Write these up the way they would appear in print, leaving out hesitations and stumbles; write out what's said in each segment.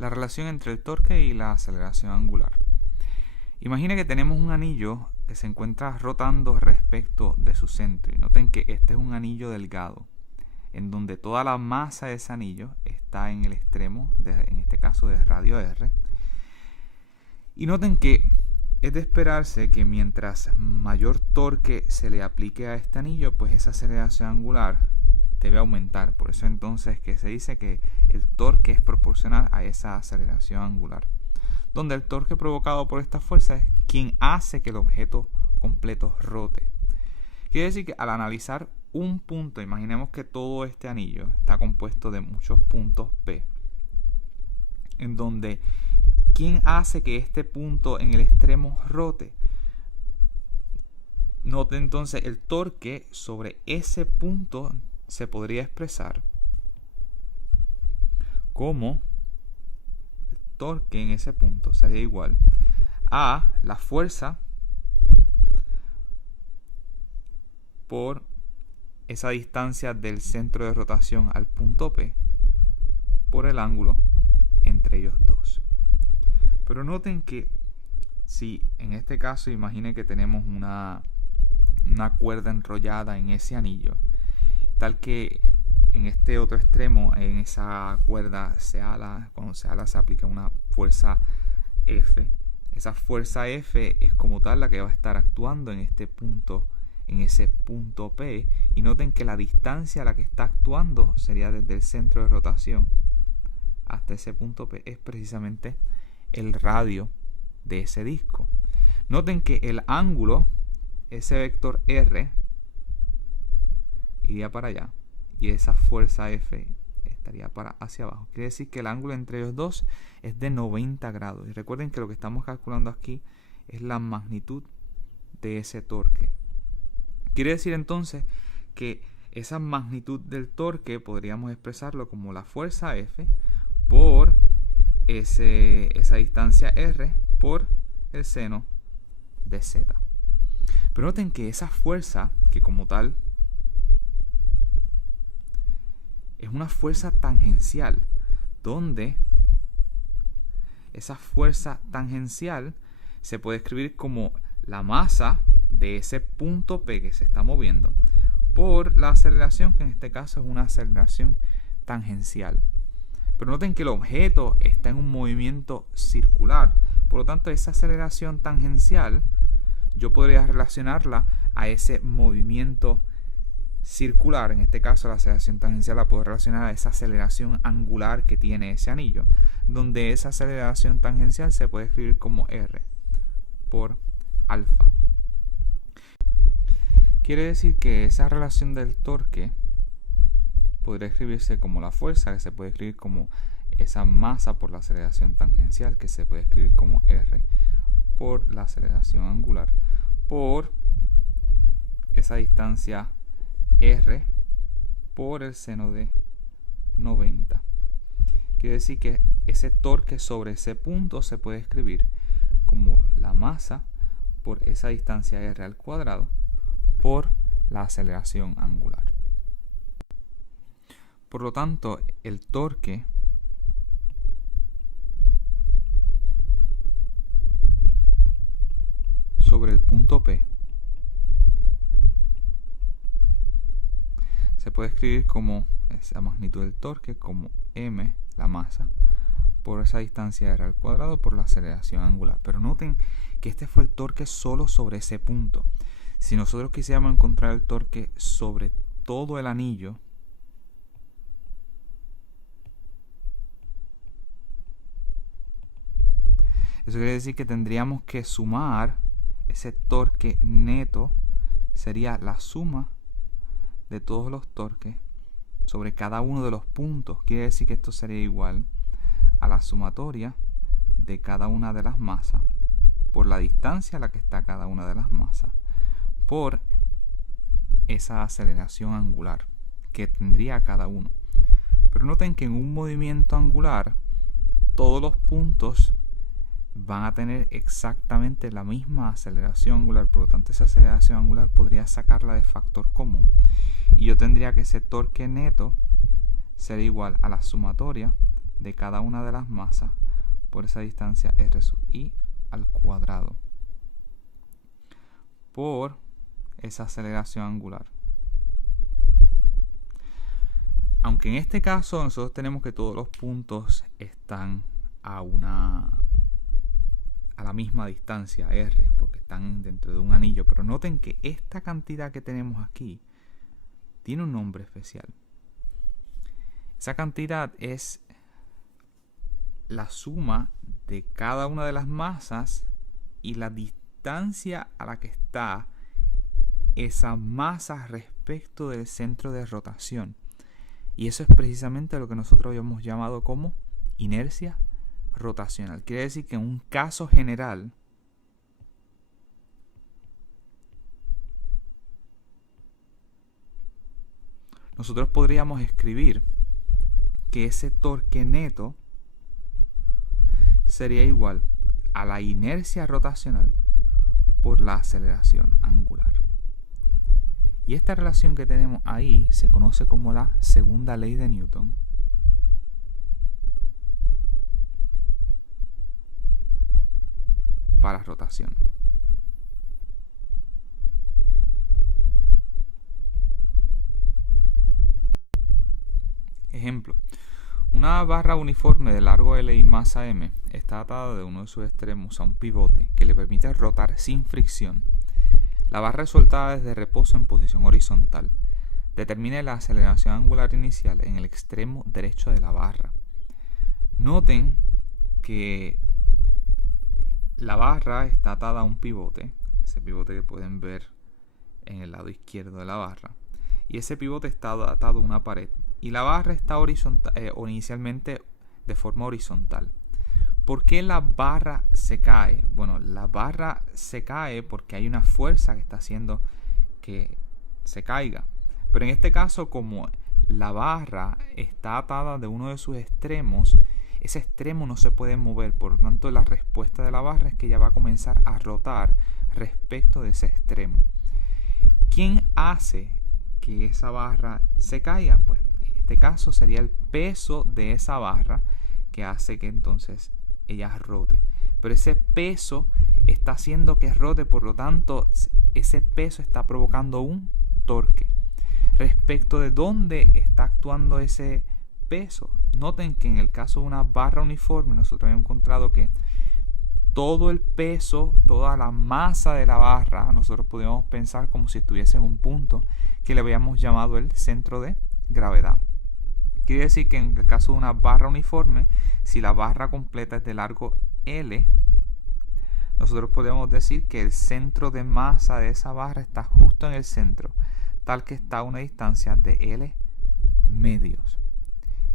La relación entre el torque y la aceleración angular. Imagina que tenemos un anillo que se encuentra rotando respecto de su centro. Y noten que este es un anillo delgado, en donde toda la masa de ese anillo está en el extremo, en este caso de radio R. Y noten que es de esperarse que mientras mayor torque se le aplique a este anillo, pues esa aceleración angular debe aumentar. Por eso entonces que se dice que el torque es proporcional a esa aceleración angular, donde el torque provocado por esta fuerza es quien hace que el objeto completo rote. Quiere decir que al analizar un punto, imaginemos que todo este anillo está compuesto de muchos puntos P, en donde ¿quién hace que este punto en el extremo rote? Note entonces el torque sobre ese punto se podría expresar como el torque en ese punto sería igual a la fuerza por esa distancia del centro de rotación al punto P por el ángulo entre ellos dos. Pero noten que si en este caso imaginen que tenemos una cuerda enrollada en ese anillo, tal que en este otro extremo, en esa cuerda cuando se ala se aplica una fuerza F. Esa fuerza F es como tal la que va a estar actuando en este punto, en ese punto P, y noten que la distancia a la que está actuando sería desde el centro de rotación hasta ese punto P, es precisamente el radio de ese disco. Noten que el ángulo, ese vector R, iría para allá y esa fuerza F estaría para hacia abajo. Quiere decir que el ángulo entre ellos dos es de 90 grados. Y recuerden que lo que estamos calculando aquí es la magnitud de ese torque. Quiere decir entonces que esa magnitud del torque podríamos expresarlo como la fuerza F por esa distancia R por el seno de Z. Pero noten que esa fuerza, que como tal es una fuerza tangencial, donde esa fuerza tangencial se puede escribir como la masa de ese punto P que se está moviendo por la aceleración, que en este caso es una aceleración tangencial. Pero noten que el objeto está en un movimiento circular. Por lo tanto, esa aceleración tangencial yo podría relacionarla a ese movimiento circular. En este caso, la aceleración tangencial la puedo relacionar a esa aceleración angular que tiene ese anillo, donde esa aceleración tangencial se puede escribir como R por alfa. Quiere decir que esa relación del torque podría escribirse como la fuerza, que se puede escribir como esa masa por la aceleración tangencial, que se puede escribir como R por la aceleración angular, por esa distancia R por el seno de 90. Quiere decir que ese torque sobre ese punto se puede escribir como la masa por esa distancia R al cuadrado por la aceleración angular. Por lo tanto, el torque sobre el punto P se puede escribir como esa magnitud del torque como m, la masa, por esa distancia r al cuadrado por la aceleración angular. Pero noten que este fue el torque solo sobre ese punto. Si nosotros quisiéramos encontrar el torque sobre todo el anillo, eso quiere decir que tendríamos que sumar ese torque neto, sería la suma de todos los torques sobre cada uno de los puntos. Quiere decir que esto sería igual a la sumatoria de cada una de las masas por la distancia a la que está cada una de las masas por esa aceleración angular que tendría cada uno. Pero noten que en un movimiento angular todos los puntos van a tener exactamente la misma aceleración angular, por lo tanto esa aceleración angular podría sacarla de factor común y yo tendría que ese torque neto ser igual a la sumatoria de cada una de las masas por esa distancia r sub i al cuadrado por esa aceleración angular. Aunque en este caso nosotros tenemos que todos los puntos están a la misma distancia r, porque están dentro de un anillo, pero noten que esta cantidad que tenemos aquí tiene un nombre especial. Esa cantidad es la suma de cada una de las masas y la distancia a la que está esa masa respecto del centro de rotación. Y eso es precisamente lo que nosotros habíamos llamado como inercia rotacional. Quiere decir que en un caso general, nosotros podríamos escribir que ese torque neto sería igual a la inercia rotacional por la aceleración angular. Y esta relación que tenemos ahí se conoce como la segunda ley de Newton. Para rotación. Ejemplo. Una barra uniforme de largo L y masa M está atada de uno de sus extremos a un pivote que le permite rotar sin fricción. La barra es soltada desde reposo en posición horizontal. Determine la aceleración angular inicial en el extremo derecho de la barra. Noten que la barra está atada a un pivote, ese pivote que pueden ver en el lado izquierdo de la barra, y ese pivote está atado a una pared, y la barra está inicialmente de forma horizontal. ¿Por qué la barra se cae? Bueno, la barra se cae porque hay una fuerza que está haciendo que se caiga. Pero en este caso, como la barra está atada de uno de sus extremos, ese extremo no se puede mover. Por lo tanto, la respuesta de la barra es que ella va a comenzar a rotar respecto de ese extremo. ¿Quién hace que esa barra se caiga? Pues en este caso sería el peso de esa barra que hace que entonces ella rote. Pero ese peso está haciendo que rote, por lo tanto, ese peso está provocando un torque. Respecto de dónde está actuando ese peso, noten que en el caso de una barra uniforme, nosotros hemos encontrado que todo el peso, toda la masa de la barra, nosotros podríamos pensar como si estuviese en un punto que le habíamos llamado el centro de gravedad. Quiere decir que en el caso de una barra uniforme, si la barra completa es de largo L, nosotros podemos decir que el centro de masa de esa barra está justo en el centro, tal que está a una distancia de L medios.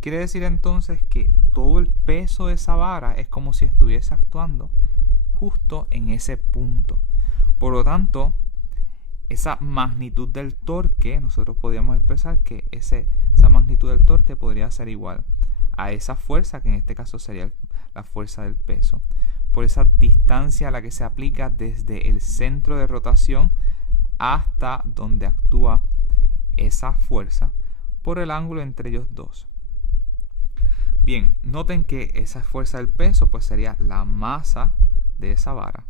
Quiere decir entonces que todo el peso de esa barra es como si estuviese actuando justo en ese punto. Por lo tanto, esa magnitud del torque, nosotros podríamos expresar que esa magnitud del torque podría ser igual a esa fuerza, que en este caso sería la fuerza del peso, por esa distancia a la que se aplica desde el centro de rotación hasta donde actúa esa fuerza, por el ángulo entre ellos dos. Bien, noten que esa fuerza del peso pues sería la masa de esa vara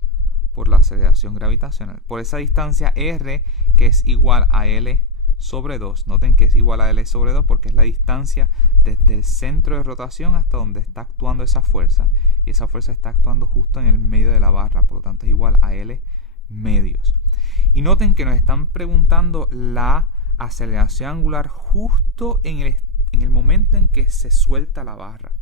por la aceleración gravitacional, por esa distancia r que es igual a L sobre 2. Noten que es igual a L sobre 2 porque es la distancia desde el centro de rotación hasta donde está actuando esa fuerza, y esa fuerza está actuando justo en el medio de la barra, por lo tanto es igual a L medios. Y noten que nos están preguntando la aceleración angular justo en el momento en que se suelta la barra.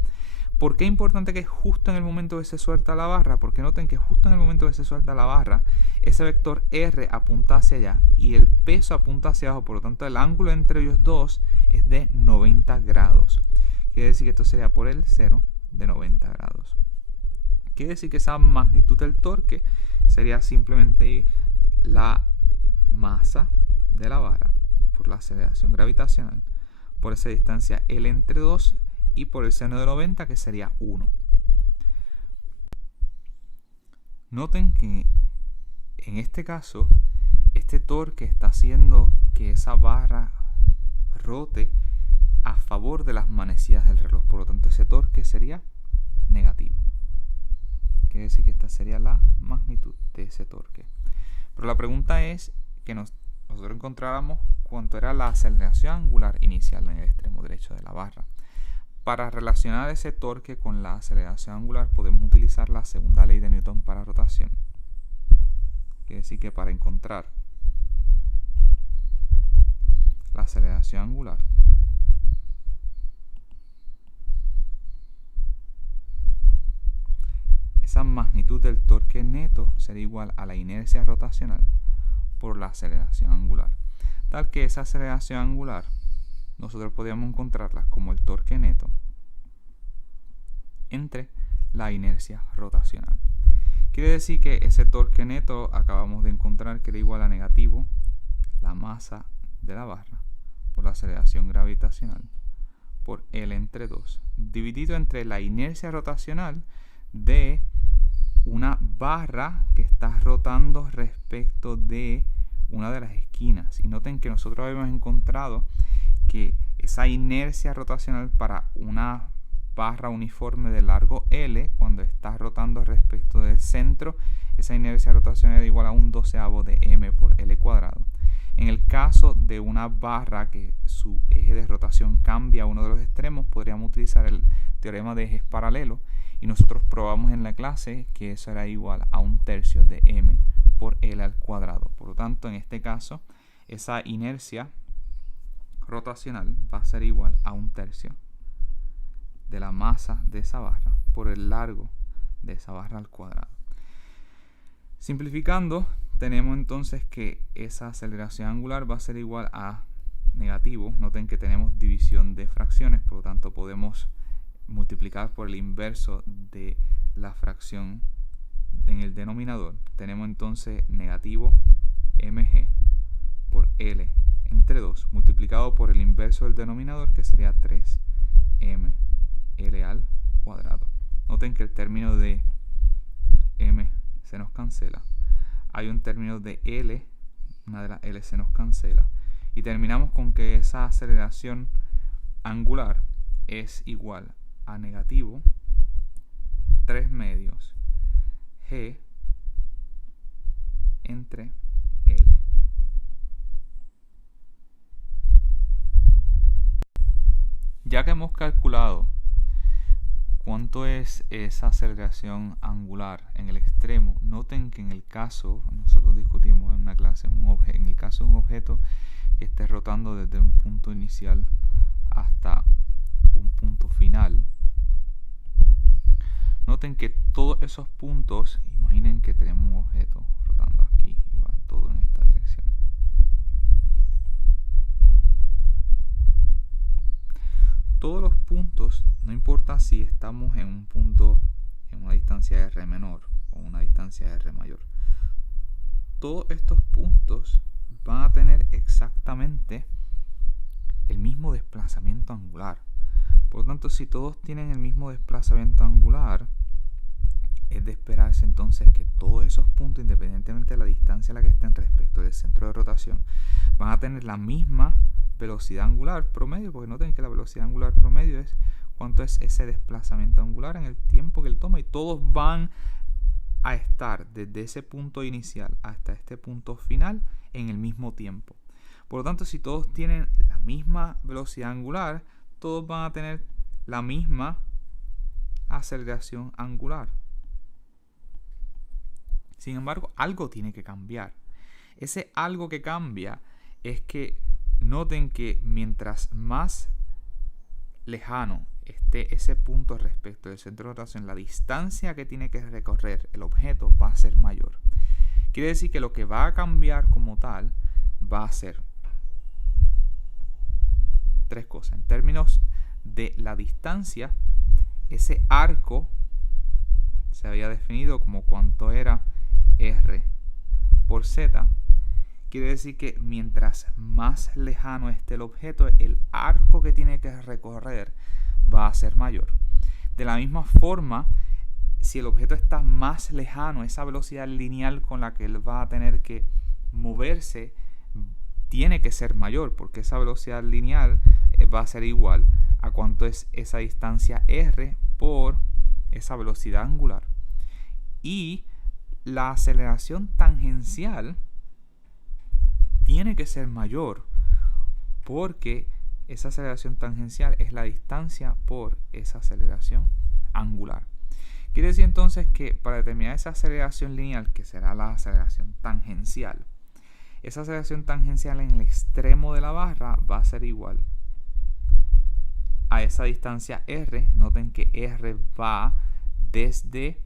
¿Por qué es importante que justo en el momento que se suelta la barra? Porque noten que justo en el momento que se suelta la barra, ese vector R apunta hacia allá y el peso apunta hacia abajo. Por lo tanto, el ángulo entre ellos dos es de 90 grados. Quiere decir que esto sería por el 0 de 90 grados. Quiere decir que esa magnitud del torque sería simplemente la masa de la vara por la aceleración gravitacional, por esa distancia L entre 2 y por el seno de 90, que sería 1. Noten que en este caso este torque está haciendo que esa barra rote a favor de las manecillas del reloj. Por lo tanto, ese torque decir que esta sería la magnitud de ese torque. Pero la pregunta es que nosotros encontráramos cuánto era la aceleración angular inicial en el extremo derecho de la barra. Para relacionar ese torque con la aceleración angular podemos utilizar la segunda ley de Newton para rotación. Quiere decir que para encontrar la aceleración angular, esa magnitud del torque neto sería igual a la inercia rotacional por la aceleración angular. Tal que esa aceleración angular nosotros podríamos encontrarla como el torque neto entre la inercia rotacional. Quiere decir que ese torque neto acabamos de encontrar que era igual a negativo la masa de la barra por la aceleración gravitacional por L entre 2, dividido entre la inercia rotacional de una barra que está rotando respecto de una de las esquinas. Y noten que nosotros habíamos encontrado que esa inercia rotacional para una barra uniforme de largo L, cuando está rotando respecto del centro, esa inercia rotacional es igual a un 12avo de m por L cuadrado. En el caso de una barra que su eje de rotación cambia a uno de los extremos, podríamos utilizar el teorema de ejes paralelos, y nosotros probamos en la clase que eso era igual a un tercio de m por L al cuadrado. Por lo tanto, en este caso, esa inercia rotacional va a ser igual a un tercio de la masa de esa barra por el largo de esa barra al cuadrado. Simplificando, tenemos entonces que esa aceleración angular va a ser igual a negativo. Noten que tenemos división de fracciones, por lo tanto podemos multiplicar por el inverso de la fracción en el denominador. Tenemos entonces negativo mg por L entre 2 multiplicado por el inverso del denominador, que sería 3m L al cuadrado. Noten que el término de m se nos cancela. Hay un término de L, una de las L se nos cancela. Y terminamos con que esa aceleración angular es igual a negativo 3 medios g entre L. Ya que hemos calculado cuánto es esa aceleración angular en el extremo, noten que en el caso, nosotros discutimos en una clase, en el caso de un objeto que esté rotando desde un punto inicial hasta un punto final, noten que todos esos puntos, imaginen que tenemos un objeto rotando aquí y va todo en esta dirección. Todos los puntos, no importa si estamos en un punto en una distancia r menor o una distancia r mayor, todos estos puntos van a tener exactamente el mismo desplazamiento angular. Por lo tanto, si todos tienen el mismo desplazamiento angular, es de esperarse entonces que todos esos puntos, independientemente de la distancia a la que estén respecto del centro de rotación, van a tener la misma velocidad angular promedio, porque noten que la velocidad angular promedio es cuánto es ese desplazamiento angular en el tiempo que él toma, y todos van a estar desde ese punto inicial hasta este punto final en el mismo tiempo. Por lo tanto, si todos tienen la misma velocidad angular, todos van a tener la misma aceleración angular. Sin embargo, algo tiene que cambiar. Ese algo que cambia es que noten que mientras más lejano esté ese punto respecto del centro de rotación, la distancia que tiene que recorrer el objeto va a ser mayor. Quiere decir que lo que va a cambiar como tal va a ser tres cosas. En términos de la distancia, ese arco se había definido como cuánto era r por z. Quiere decir que mientras más lejano esté el objeto, el arco que tiene que recorrer va a ser mayor. De la misma forma, si el objeto está más lejano, esa velocidad lineal con la que él va a tener que moverse tiene que ser mayor, porque esa velocidad lineal va a ser igual a cuánto es esa distancia r por esa velocidad angular. Y la aceleración tangencial tiene que ser mayor, porque esa aceleración tangencial es la distancia por esa aceleración angular. Quiere decir entonces que para determinar esa aceleración lineal, que será la aceleración tangencial, esa aceleración tangencial en el extremo de la barra va a ser igual a esa distancia r. Noten que r va desde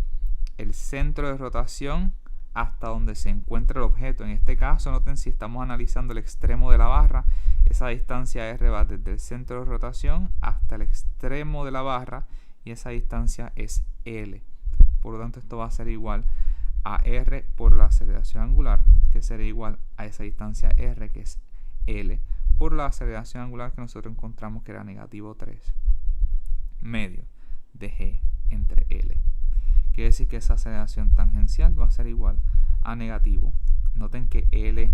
el centro de rotación hasta donde se encuentra el objeto. En este caso, noten, si estamos analizando el extremo de la barra, esa distancia r va desde el centro de rotación hasta el extremo de la barra, y esa distancia es L. Por lo tanto, esto va a ser igual a r por la aceleración angular, que será igual a esa distancia r, que es L, por la aceleración angular que nosotros encontramos que era negativo 3 medios de g entre L. Quiere decir que esa aceleración tangencial va a ser igual a negativo. Noten que L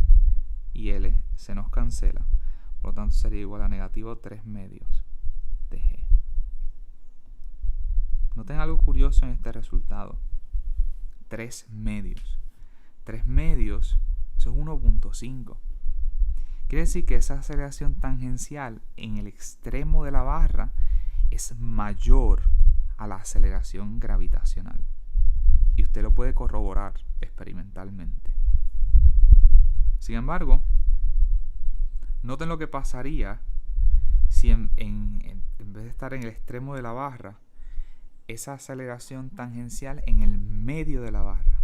y L se nos cancelan. Por lo tanto, sería igual a negativo 3 medios de g. Noten algo curioso en este resultado. 3 medios. 3 medios, eso es 1.5. Quiere decir que esa aceleración tangencial en el extremo de la barra es mayor a la aceleración gravitacional. Y usted lo puede corroborar experimentalmente. Sin embargo, noten lo que pasaría si en vez de estar en el extremo de la barra, esa aceleración tangencial en el medio de la barra.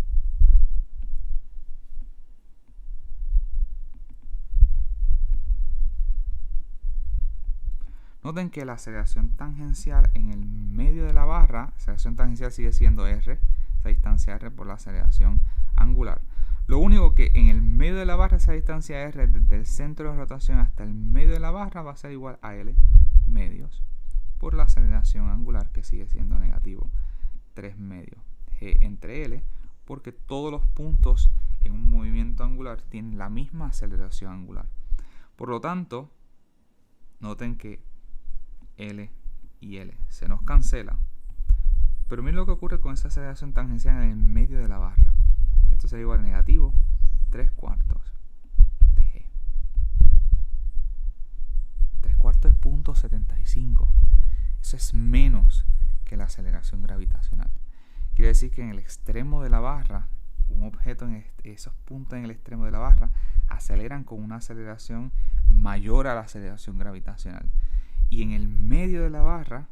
Noten que la aceleración tangencial en el medio de la barra, la aceleración tangencial sigue siendo r, esa distancia r por la aceleración angular. Lo único que en el medio de la barra, esa distancia r desde el centro de rotación hasta el medio de la barra va a ser igual a L medios por la aceleración angular, que sigue siendo negativo 3 medios g entre L, porque todos los puntos en un movimiento angular tienen la misma aceleración angular. Por lo tanto, noten que L y L se nos cancela. Pero miren lo que ocurre con esa aceleración tangencial en el medio de la barra. Esto sería igual a negativo 3/4 de g. 3/4 es 0.75. Eso es menos que la aceleración gravitacional. Quiere decir que en el extremo de la barra, un objeto en esos puntos en el extremo de la barra aceleran con una aceleración mayor a la aceleración gravitacional. Y en el medio de la barra,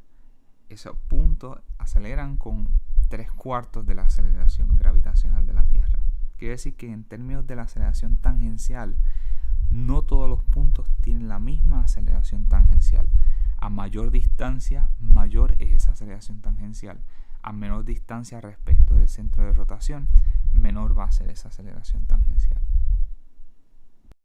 esos puntos aceleran con 3/4 de la aceleración gravitacional de la Tierra. Quiere decir que en términos de la aceleración tangencial, no todos los puntos tienen la misma aceleración tangencial. A mayor distancia, mayor es esa aceleración tangencial. A menor distancia respecto del centro de rotación, menor va a ser esa aceleración tangencial.